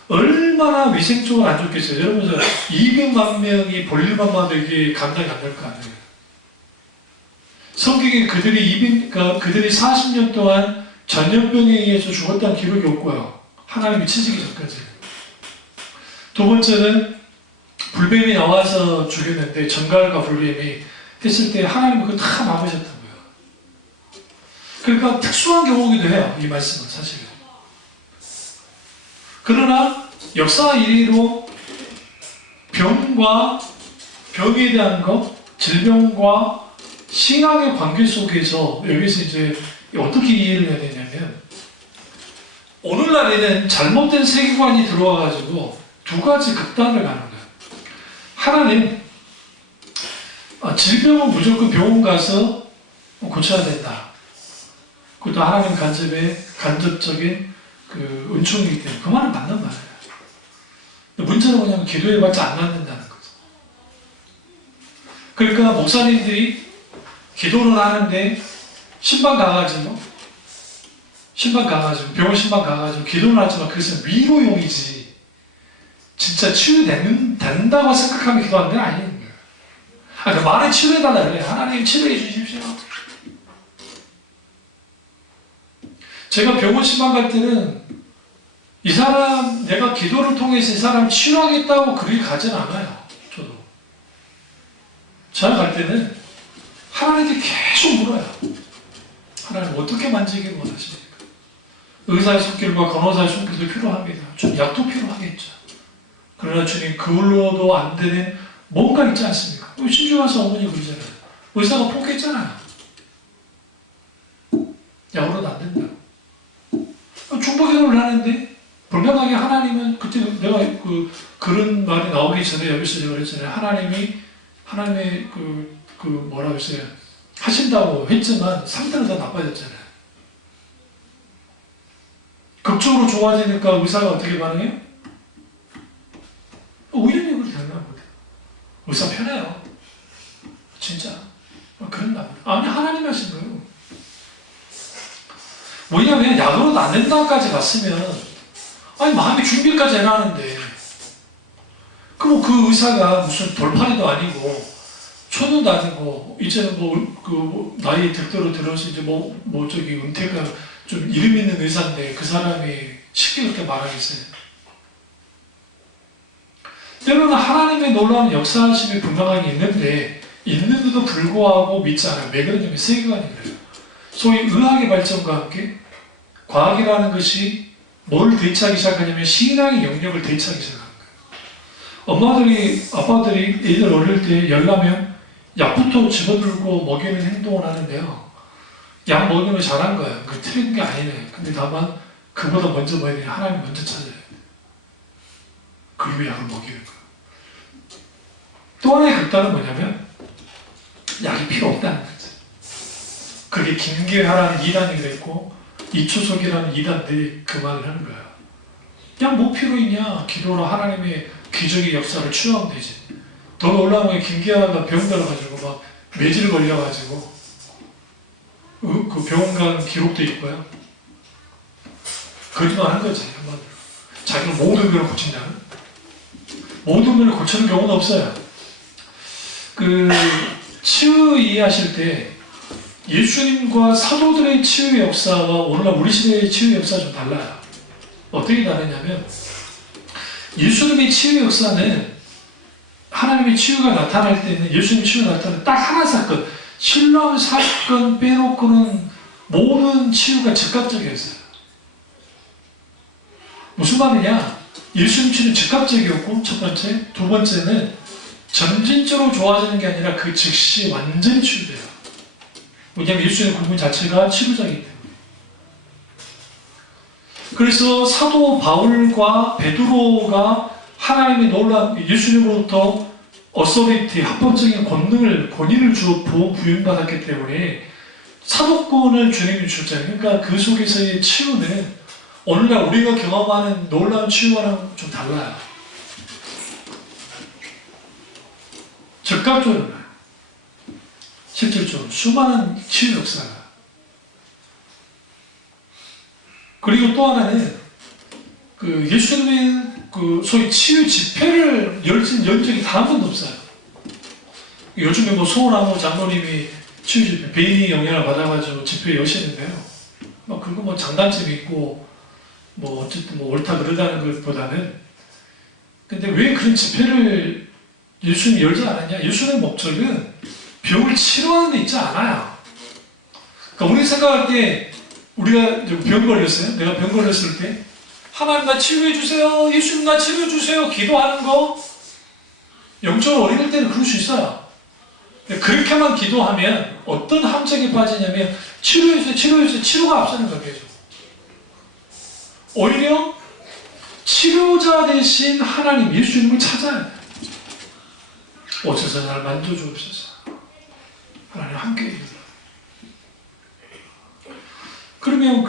얼마나 위생적으로 안 좋겠어요. 여러분 200만 명이 볼일만 되게 감당이 안 될 거 아니에요. 성경에 그들이 40년 동안 전염병에 의해서 죽었다는 기록이 없고요. 하나님이 치시기 전까지. 두 번째는 불뱀이 나와서 죽였는데 정갈과 불뱀이 했을 때 하나님은 그걸 다 막으셨던 거예요. 그러니까 특수한 경우이기도 해요. 이 말씀은 사실은. 그러나 역사 이래로 병에 대한 것, 질병과 신앙의 관계 속에서 여기서 이제 어떻게 이해를 해야 되냐면 오늘날에는 잘못된 세계관이 들어와가지고 두 가지 극단을 가는 거예요. 하나는 질병은 무조건 병원 가서 고쳐야 된다. 그것도 하나님 간접적인 그 은총이기 때문에 그 말은 맞는 말이에요. 문제는 뭐냐면 기도해봤자 안 낫는다는 거죠. 그러니까 목사님들이 기도를 하는데 신방 가가지고 병원 신방 가가지고 기도를 하지만 그것은 위로용이지 진짜 치유된다고 생각하면 기도하는 건 아닌 거예요. 그 말에 치료해달라 그래요. 하나님 치료해 주십시오. 제가 병원 신방 갈 때는 이 사람 내가 기도를 통해서 이 사람 치유하겠다고 그렇게 가진 않아요. 저도. 제가 갈 때는 하나님께 계속 물어요. 하나님 어떻게 만지기를 원하십니까? 의사의 손길과 간호사의 손길도 필요합니다. 좀 약도 필요하겠죠. 그러나 주님 그걸로도 안 되는 뭔가 있지 않습니까? 심지어 와서 어머니 그러잖아요. 의사가 포기했잖아요. 약으로도 안 된다. 중보기도를 하는데 불편하게 하나님은 그때 내가 그런 말이 나오기 전에 여기서 제가 그랬잖아요. 하나님의 뭐라 그랬어요? 하신다고 했지만 상태는 더 나빠졌잖아요. 극적으로 좋아지니까 의사가 어떻게 반응해요? 오히려 이걸 당연한 거예요. 의사 편해요. 진짜. 그런다. 아니, 하나님 하신 거예요. 왜냐면 약으로도 안 된다까지 갔으면, 아니, 마음의 준비까지 해놨는데, 그럼 그 의사가 무슨 돌팔이도 아니고, 초년도 아니고, 이제는 나이 득도로 들어서 이제 은퇴가 좀 이름 있는 의사인데, 그 사람이 쉽게 그렇게 말하겠어요. 때로는 하나님의 놀라운 역사하심이 분명하게 있는데도 불구하고 믿지 않아요. 왜 그러냐면 세계관이 그래요. 소위 의학의 발전과 함께 과학이라는 것이 뭘 대체하기 시작하냐면 신앙의 영역을 대체하기 시작하는 거예요. 아빠들이 애들 어릴 때 열나면 약부터 집어들고 먹이는 행동을 하는데요. 약 먹이면 잘한 거예요. 그 틀린 게 아니네. 근데 다만 그보다 먼저 뭐야 되냐, 하나님 먼저 찾아야 돼. 그리고 약을 먹이는 거예요. 또 하나의 극단은 뭐냐면 약이 필요 없다는 거죠. 그게 김계하라는 이단이 그랬고 이초석이라는 이단들이 그 말을 하는 거예요. 그냥 뭐 필요 있냐? 기도로 하나님의 기적의 역사를 추구하면 되지. 더 놀라운 게 김계하가 병 들어가지고 막 매질 걸려가지고 그 병원 간 기록도 있고요. 거짓말 한 거지. 한번 자기가 모든 병을 고친다는. 모든 병을 고치는 경우는 없어요. 치유 이해하실 때 예수님과 사도들의 치유의 역사와 오늘날 우리 시대의 치유의 역사가 좀 달라요. 어떻게 다르냐면 예수님의 치유 역사는 하나님의 치유가 나타날 때는 예수님 치유가 나타나는 딱 하나 사건, 실로암 사건 빼놓고는 모든 치유가 즉각적이었어요. 무슨 말이냐? 예수님 치유는 즉각적이었고 첫 번째, 두 번째는 점진적으로 좋아지는 게 아니라 그 즉시 완전히 치유돼요. 왜냐하면 예수님의 군분 자체가 치료자이기 때문에. 그래서 사도 바울과 베드로가 하나님의 놀라운 예수님으로부터 어서리티, 합법적인 권위를 주어 부여받았기 때문에 사도권을 주님이 주셨잖아요. 그러니까 그 속에서의 치유는 오늘날 우리가 경험하는 놀라운 치유와는 좀 달라요. 즉각적으로 나요. 실질적으로 수많은 치유 역사가. 그리고 또 하나는 예수님의 소위 치유 집회를 열진 적이 단 한 번도 없어요. 요즘에 소원하고 장로님이 치유 집회, 베인이 영향을 받아가지고 집회 여시는데요. 그거 장단점이 있고, 어쨌든 옳다 그러다는 것보다는. 근데 왜 그런 집회를 예수님이 열지 않았냐? 예수님의 목적은 병을 치료하는 데 있지 않아요. 그러니까 우리 생각할 때, 우리가 병 걸렸어요? 내가 병 걸렸을 때, 하나님 나 치료해주세요. 예수님 나 치료해주세요. 기도하는 거. 영적으로 어릴 때는 그럴 수 있어요. 그렇게만 기도하면 어떤 함정에 빠지냐면 치료해주세요. 치료가 앞서는 거예요. 오히려 치료자 대신 하나님 예수님을 찾아야 돼요. 오셔서 날 만져주옵소서. 하나님 함께 해주세요. 그러면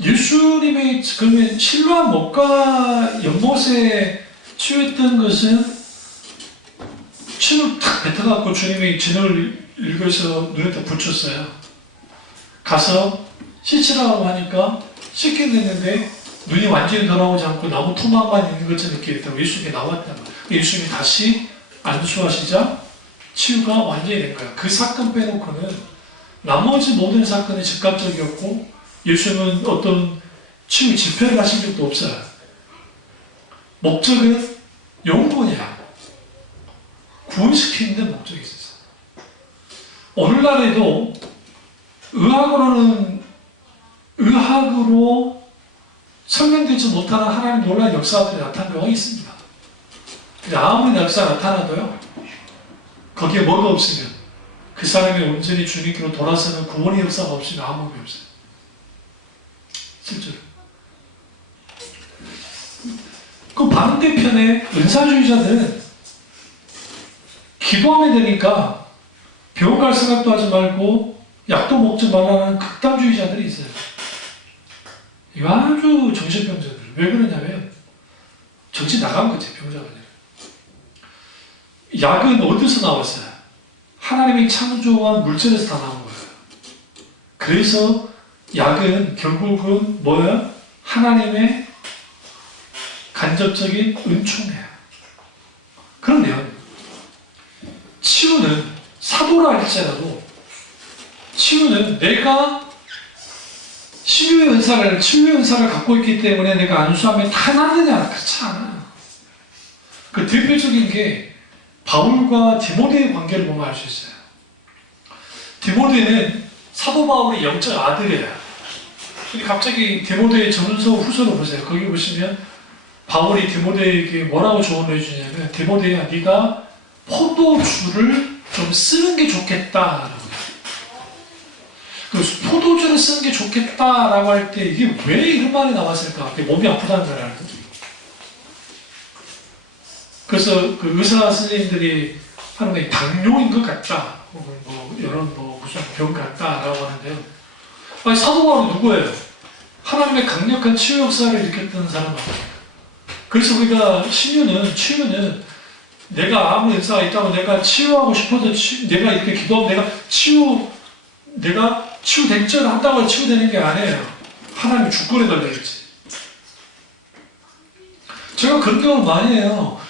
예수님의 그러면 실로암 목과 연못에 치유했던 것은 침을 탁 뱉어갖고 주님이 진을 읽어서 눈에다 붙였어요. 가서 씻으라고 하니까 씻게 됐는데 눈이 완전히 돌아오지 않고 나무 토막만 있는 것처럼 느끼겠다고 예수님이 나왔단 말이에요. 예수님이 다시 안수하시자 치유가 완전히 된 거예요. 그 사건 빼놓고는 나머지 모든 사건이 즉각적이었고 예수님은 어떤 치유 집회를 하신 적도 없어요. 목적은 영혼이야. 구원시키는 데 목적이 있었어요. 오늘날에도 의학으로 설명되지 못하는 하나님의 놀라운 역사들이 나타나는 경우가 있습니다. 근데 아무리 역사가 나타나도요, 거기에 뭐가 없으면 그 사람이 온전히 주님께로 돌아서는 구원의 역사가 없으면 아무 의미 없어요. 실제로. 그 반대편에 은사주의자들은 기도하면 되니까 병원 갈 생각도 하지 말고 약도 먹지 말라는 극단주의자들이 있어요. 이거 아주 정신병자들. 왜 그러냐면 정신 나간 거지, 병자가 아니라. 약은 어디서 나왔어요? 하나님이 창조한 물질에서 다 나온 거예요. 그래서 약은 결국은 뭐야? 하나님의 간접적인 은총이에요. 그러면 치유는 사도라 할지라도 치유는 내가 치유의 은사를 갖고 있기 때문에 내가 안수하면 다 낫느냐? 그렇지 않아. 그 대표적인 게 바울과 디모데의 관계를 보면 알 수 있어요. 디모데는 사도 바울의 영적 아들이에요. 근데 갑자기 디모데의 전서 후서를 보세요. 거기 보시면 바울이 디모데에게 뭐라고 조언을 해주냐면, 디모데야, 네가 포도주를 좀 쓰는 게 좋겠다라고 해요. 그 포도주를 쓰는 게 좋겠다라고 할 때 이게 왜 이런 말이 나왔을까? 몸이 아프다는 걸 알고. 그래서 그 의사 선생님들이 하는 게 당뇨인 것 같다, 혹은 뭐 이런 뭐 무슨 병 같다라고 하는데요. 아니, 사도 바울은 누구예요? 하나님의 강력한 치유 역사를 일으켰던 사람 아닙니까? 그래서 우리가 치유는 내가 아무 은사가 있다고 내가 치유하고 싶어서 내가 이렇게 기도하면 내가 치유 대처를 한다고 치유되는 게 아니에요. 하나님의 주권에 달려있지. 제가 그런 경우를 많이 해요.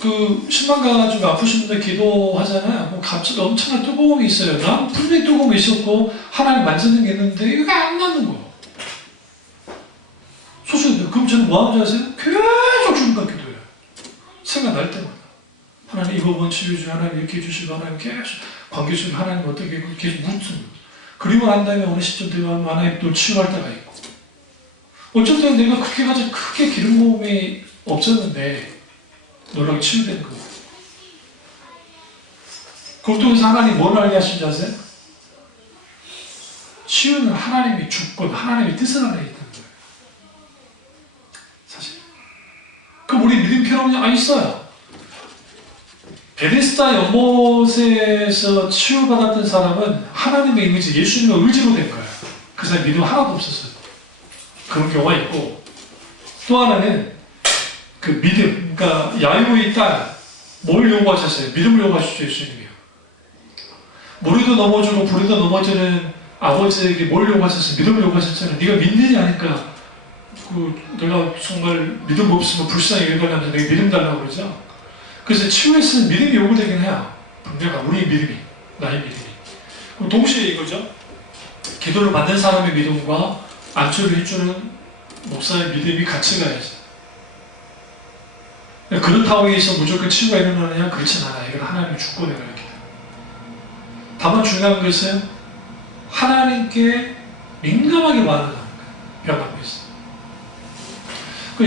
그 신방 가가지고 아프신 분들 기도하잖아요. 그럼 갑자기 엄청난 뜨거움이 있어요. 난 분명히 뜨거움이 있었고 하나님 만지는 게 있는데 이거 안 맞는 거예요. 소수들. 그럼 저는 뭐 하는 줄 아세요? 계속 주님과 기도해요. 생각날 때마다. 하나님 이거 번 치유주, 하나님 이렇게 해주시고, 하나님 계속 관계 속에 하나님 어떻게 계속 묻습니다. 그리고 난 다음에 어느 시점 되면 하나님 또 치유할 때가 있고. 어쩔 때는 내가 그렇게까지 크게 기름 부음이 없었는데 놀라게 치유되는 거예요. 그걸 통해서 하나님 뭘 알게 하신지 아세요? 치유는 하나님이 주권, 하나님의 뜻을 안에 있다는 거예요. 사실. 그럼 우리 믿음표는 있어요. 베데스다 연못에서 치유받았던 사람은 하나님의 의지, 예수님의 의지로 된 거예요. 그 사람 믿음 하나도 없었어요. 그런 경우가 있고, 또 하나는 그 믿음, 그러니까 야이로의 딸, 뭘 요구하셨어요? 믿음을 요구하셨죠, 예수님이요. 머리도 넘어지고 불에도 넘어지는 아버지에게 뭘 요구하셨어요? 믿음을 요구하셨잖아요. 네가 믿느냐 하니까 내가 정말 믿음 없으면 불쌍히 여겨달라면서 내가 믿음 달라고 그러죠. 그래서 치유에서는 믿음이 요구되긴 해요. 분명한 우리의 믿음이, 나의 믿음이. 그럼 동시에 이거죠. 기도를 받는 사람의 믿음과 안수를 해주는 목사의 믿음이 같이 가야죠. 그렇다고 해서 무조건 치유가 일어나느냐? 그렇진 않아요. 이건 하나님의 주권에 걸렸기 때문에. 다만 중요한 것은 하나님께 민감하게 반응하는 거예요. 변하고 있어요.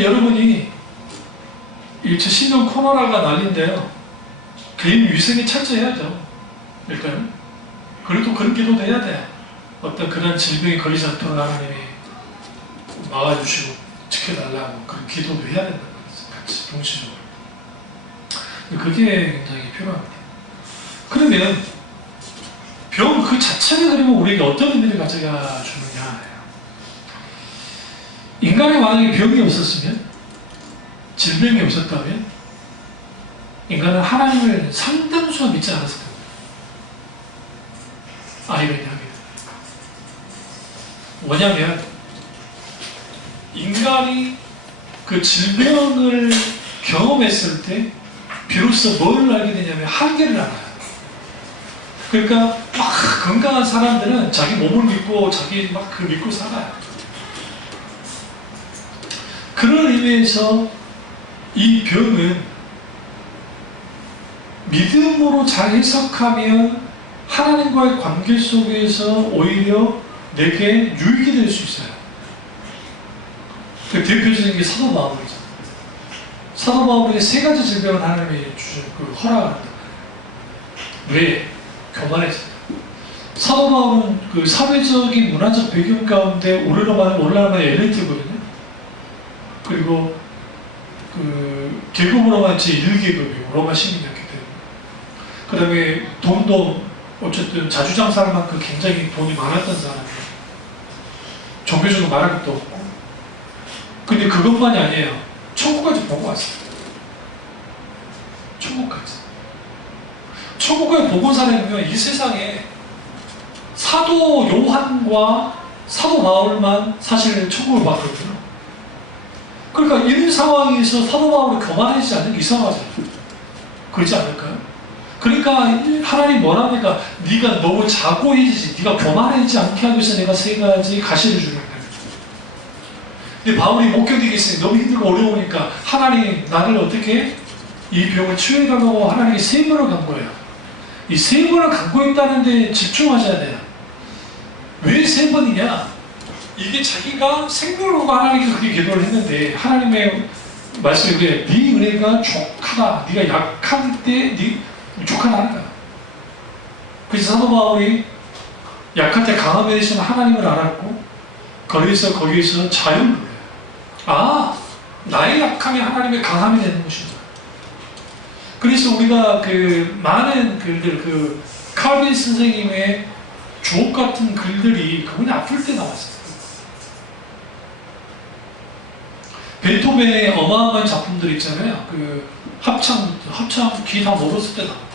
여러분이 일체 신종 코로나가 난리인데요. 개인 위생에 철저해야죠. 일단은. 그리고 또 그런 기도도 해야 돼요. 어떤 그런 질병이 걸리지 않도록 하나님이 막아주시고 지켜달라고 그런 기도도 해야 된다는 거죠. 같이 동시적으로. 그게 굉장히 필요합니다. 그러면 병 그 자체는 그러면 우리에게 어떤 의미를 가져가 주느냐. 인간의 만약에 병이 없었으면, 질병이 없었다면 인간은 하나님을 상당수가 믿지 않았을 겁니다. 아이러니하게. 뭐냐면 인간이 그 질병을 경험했을 때 비로소 뭘 알게 되냐면 한계를 알아요. 그러니까 막 건강한 사람들은 자기 몸을 믿고 자기 막 그 믿고 살아요. 그런 의미에서 이 병은 믿음으로 잘 해석하면 하나님과의 관계 속에서 오히려 내게 유익이 될 수 있어요. 그 대표적인 게 사도 바울이죠. 사도 바울에게 세 가지 질병을 하나님이 허락합니다. 왜? 교만해집니다. 사도 바울은 그 사회적인 문화적 배경 가운데 오늘날만 엘리트거든요. 그리고 그 계급으로만 제1계급이고 로마 시민이었기 때문에 그 다음에 돈도 어쨌든 자주장사할 만큼 굉장히 돈이 많았던 사람이에요. 종교적으로 말할 것도 없고. 근데 그것만이 아니에요. 천국까지 보고 왔어요. 천국까지. 천국까지 보고 살아면 이 세상에 사도 요한과 사도 바울만 사실 천국을 봤거든요. 그러니까 이런 상황에서 사도 바울이 교만하지 않는 게 이상하잖아요. 그렇지 않을까요? 그러니까 하나님 뭐랍니까? 네가 너무 자고해지지, 네가 교만하지 않게 하기 위해서 내가 세 가지 가시를 주는 거예요. 근데 바울이 못 견디겠으니 너무 힘들고 어려우니까 하나님 나를 어떻게 이 병을 치유해달라고 하나님께 세 번을 간 거예요. 이 세 번을 갖고 있다는데 집중하셔야 돼요. 왜 세 번이냐? 이게 자기가 생명으로 하나님께 그렇게 기도를 했는데 하나님의 말씀이 그래, 네 은혜가 족하다. 네가 약할 때 네 족하다는 거야. 그래서 사도 바울이 약할 때 강함에 대해서는 하나님을 알았고 거기에서 자유를 누려요. 아, 나의 약함이 하나님의 강함이 되는 것이구나. 그래서 우리가 그 많은 글들, 그 칼빈 선생님의 주옥 같은 글들이 그분이 아플 때 나왔어요. 베토벤의 어마어마한 작품들 있잖아요. 그 합창 귀 다 멀었을 때 나와요.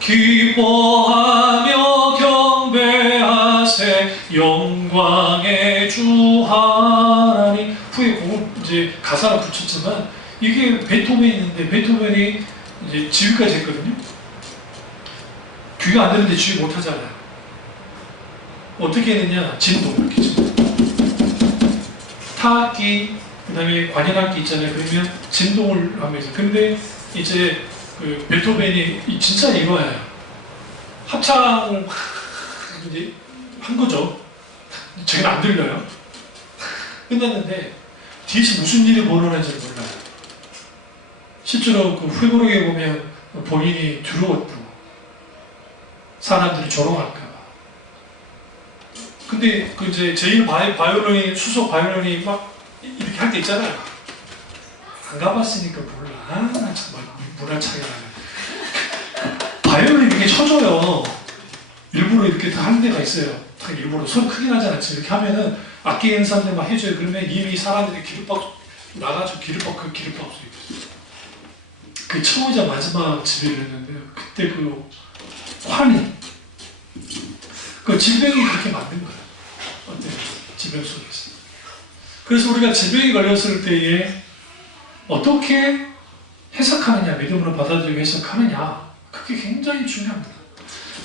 기뻐하며 경배하세 영광의 주 하나님. 후에 그걸 이제 가사를 붙였지만 이게 베토벤이 있는데 베토벤이 이제 지휘까지 했거든요. 귀가 안 되는데 지휘 못 하잖아요. 어떻게 했느냐? 진동 이렇게 진동. 타악기 그 다음에 관현악기 있잖아요. 그러면 진동을 하면서. 근데 이제 그 베토벤이 진짜 이거예요. 합창을 이제 한 거죠. 제가 안 들려요. 끝났는데 뒤에서 무슨 일이 벌어나는지 몰라요. 실제로 그 회고록에 보면 본인이 두려웠다고. 사람들이 조롱할까봐. 근데 그 이제 제일 바이올린이 수석 바이올린이 막 이렇게 할 때 있잖아요. 안 가봤으니까 몰라. 아, 정말 문화차이가 나네. 바이올린 이렇게 쳐줘요. 일부러 이렇게 하는 데가 있어요. 일부러 소리 크게 나지 않지. 이렇게 하면은 악기 연습들 막 해줘요. 그러면 이미 사람들이 기립박수 나가지고 기립박수 그 처음이자 마지막 집회를 했는데 그때 그 환희 그 질병이 그렇게 만든 거예요. 어때요? 질병 속에서. 그래서 우리가 질병이 걸렸을 때에 어떻게 해석하느냐, 믿음으로 받아들이고 해석하느냐, 그게 굉장히 중요합니다.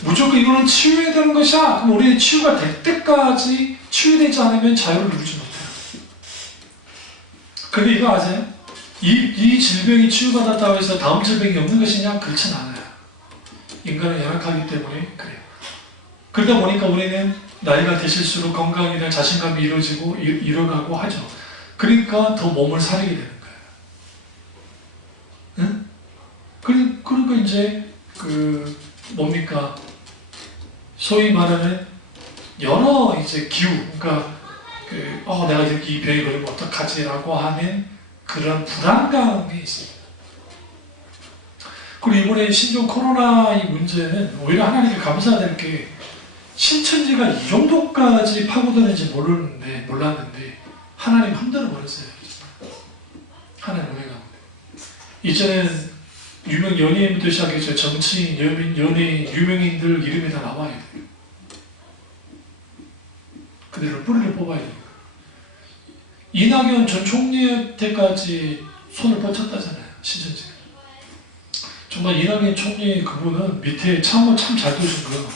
무조건 이거는 치유해야 되는 것이야. 그럼 우리는 치유가 될 때까지 치유되지 않으면 자유를 누리지 못해요. 근데 이거 아세요? 이 질병이 치유받았다고 해서 다음 질병이 없는 것이냐? 그렇진 않아요. 인간은 연약하기 때문에 그래요. 그러다 보니까 우리는 나이가 드실수록 건강이나 자신감이 이뤄가고 하죠. 그러니까 더 몸을 사리게 되는 거예요. 응? 그러니까 이제 뭡니까? 소위 말하는 여러 이제 기후, 그러니까 내가 이렇게 이 병에 걸리면 어떡하지라고 하는 그런 불안감이 있습니다. 그리고 이번에 신종 코로나 이 문제는 오히려 하나님께 감사해야 될 게 신천지가 이 정도까지 파고드는지 몰랐는데 하나님 흔들어 버렸어요. 하나님 은혜가. 이제는 유명 연예인부터 시작해서 정치인, 연예인, 유명인들 이름이 다 나와야 돼요. 그대로 뿌리를 뽑아야 돼요. 이낙연 전 총리한테까지 손을 뻗쳤다잖아요. 신천지가. 정말 이낙연 총리 그분은 밑에 참모 참 잘 두신 거예요.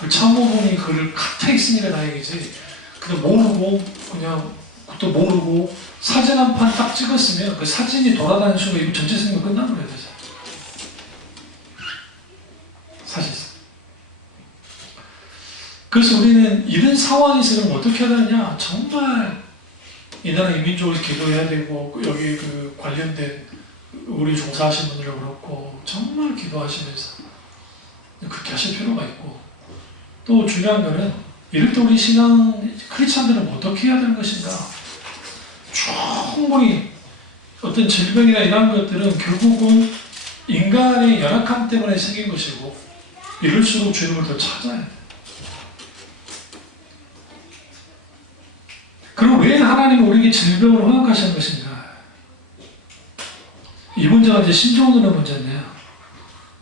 그 참모분이 그를 갖다 있으니까 다행이지. 그냥 그것도 모르고 사진 한 판 딱 찍었으면 그 사진이 돌아다니는 순간 이거 전체 생명 끝난 거예요. 사실상. 그래서 우리는 이런 상황에서 그럼 어떻게 해야 되냐? 정말 이 나라 이민족을 기도해야 되고 여기 그 관련된 우리 종사하신 분들도 그렇고 정말 기도하시면서 그렇게 하실 필요가 있고, 또 중요한 거는 이럴 때 우리 크리스찬들은 어떻게 해야 되는 것인가? 충분히 어떤 질병이나 이런 것들은 결국은 인간의 연약함 때문에 생긴 것이고 이럴수록 주님을 더 찾아야 돼. 그리고 왜 하나님이 우리에게 질병을 허락하시는 것인가? 이 문제가 이제 심정론의 문제인데요.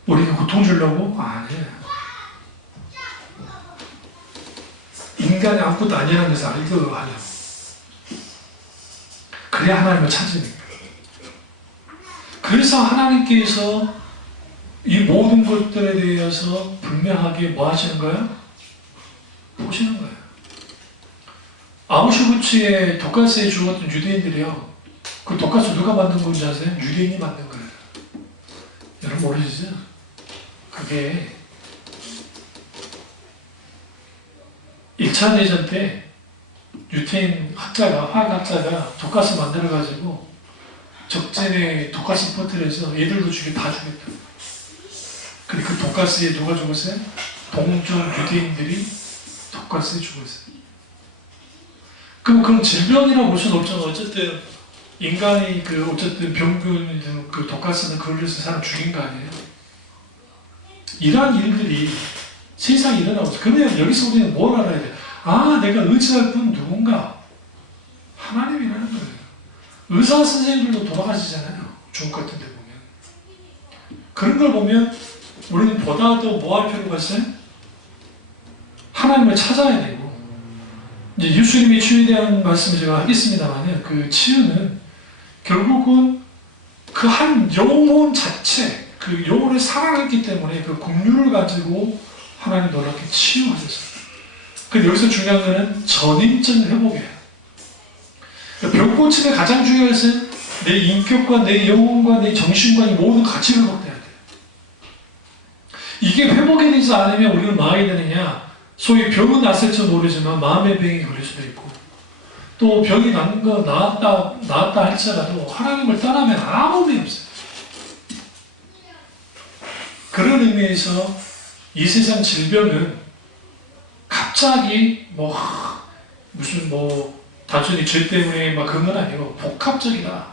우리에게 고통 주려고? 아니에요. 인간이 아무것도 아니라는 것을 알고 하려고. 그래야 하나님을 찾으니까. 그래서 하나님께서 이 모든 것들에 대해서 분명하게 뭐 하시는 거예요? 보시는 거예요. 아우슈비츠에 독가스에 죽었던 유대인들이요. 그 독가스 누가 만든 건지 아세요? 유대인이 만든 거예요. 여러분 모르시죠? 그게 1차 대전 때 유태인 학자가, 화학학자가 독가스 만들어가지고 적진에 독가스 퍼뜨려서 애들도 다 죽였다. 근데 그 독가스에 누가 죽었어요? 동족 유대인들이 독가스에 죽었어요. 그럼 그건 질병이라고 볼 수는 없잖아. 어쨌든 인간이 어쨌든 병균 그 독가스는 걸려서 사람 죽인 거 아니에요? 이러한 일들이 세상에 일어나고 있어. 그러면 여기서 우리는 뭘 알아야 돼? 아, 내가 의지할 분 누군가? 하나님이라는 거예요. 의사 선생님들도 돌아가시잖아요. 중국 같은 데 보면. 그런 걸 보면 우리는 보다 더 뭐 할 필요가 있어요? 하나님을 찾아야 되고, 이제 예수님의 치유에 대한 말씀을 제가 하겠습니다만, 그 치유는 결국은 그 한 영혼 자체, 그 영혼을 사랑했기 때문에 그 긍휼을 가지고 하나님 놀랍게 치유하셨어요. 근데 여기서 중요한 거는 전인적 회복이에요. 병 고침에 가장 중요한 것은 내 인격과 내 영혼과 내 정신과 이 모든 같이 회복돼야 돼요. 이게 회복이 되지 않으면 우리는 마음이 되느냐? 소위 병은 났을지 모르지만 마음의 병이 걸릴 수도 있고, 또 병이 나았다 할지라도 하나님을 떠나면 아무 의미 없어요. 그런 의미에서 이 세상 질병은 갑자기 무슨 단순히 죄 때문에 그런 건 아니고 복합적이다.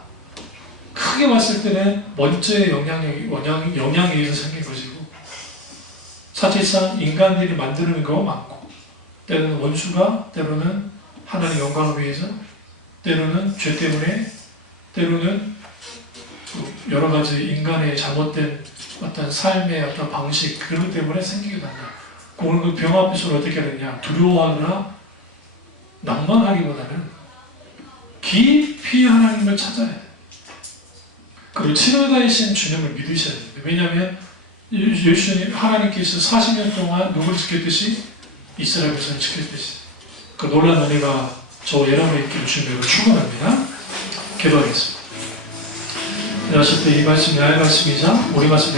크게 봤을 때는 먼저의 영향에 의해서 생긴 것이고, 사실상 인간들이 만드는 거 많고, 때로는 원수가, 때로는 하나님의 영광을 위해서, 때로는 죄 때문에, 때로는 여러 가지 인간의 잘못된 어떤 삶의 어떤 방식, 그런 것 때문에 생기기도 한다. 오늘 그 병 앞에서 어떻게 하느냐? 두려워하거나 낭만하기보다는 깊이 하나님을 찾아야 돼요. 그리고 치료자이신 주님을 믿으셔야 됩니다. 왜냐하면 예수님, 하나님께서 40년 동안 누굴 지켰듯이 이스라엘 백성을 지켰듯이 그 놀라운 은혜가 저 여러분의 있기를 주님으로 축원합니다. 기도하겠습니다. 하실 때 이 말씀이 나의 말씀이자 우리 말씀이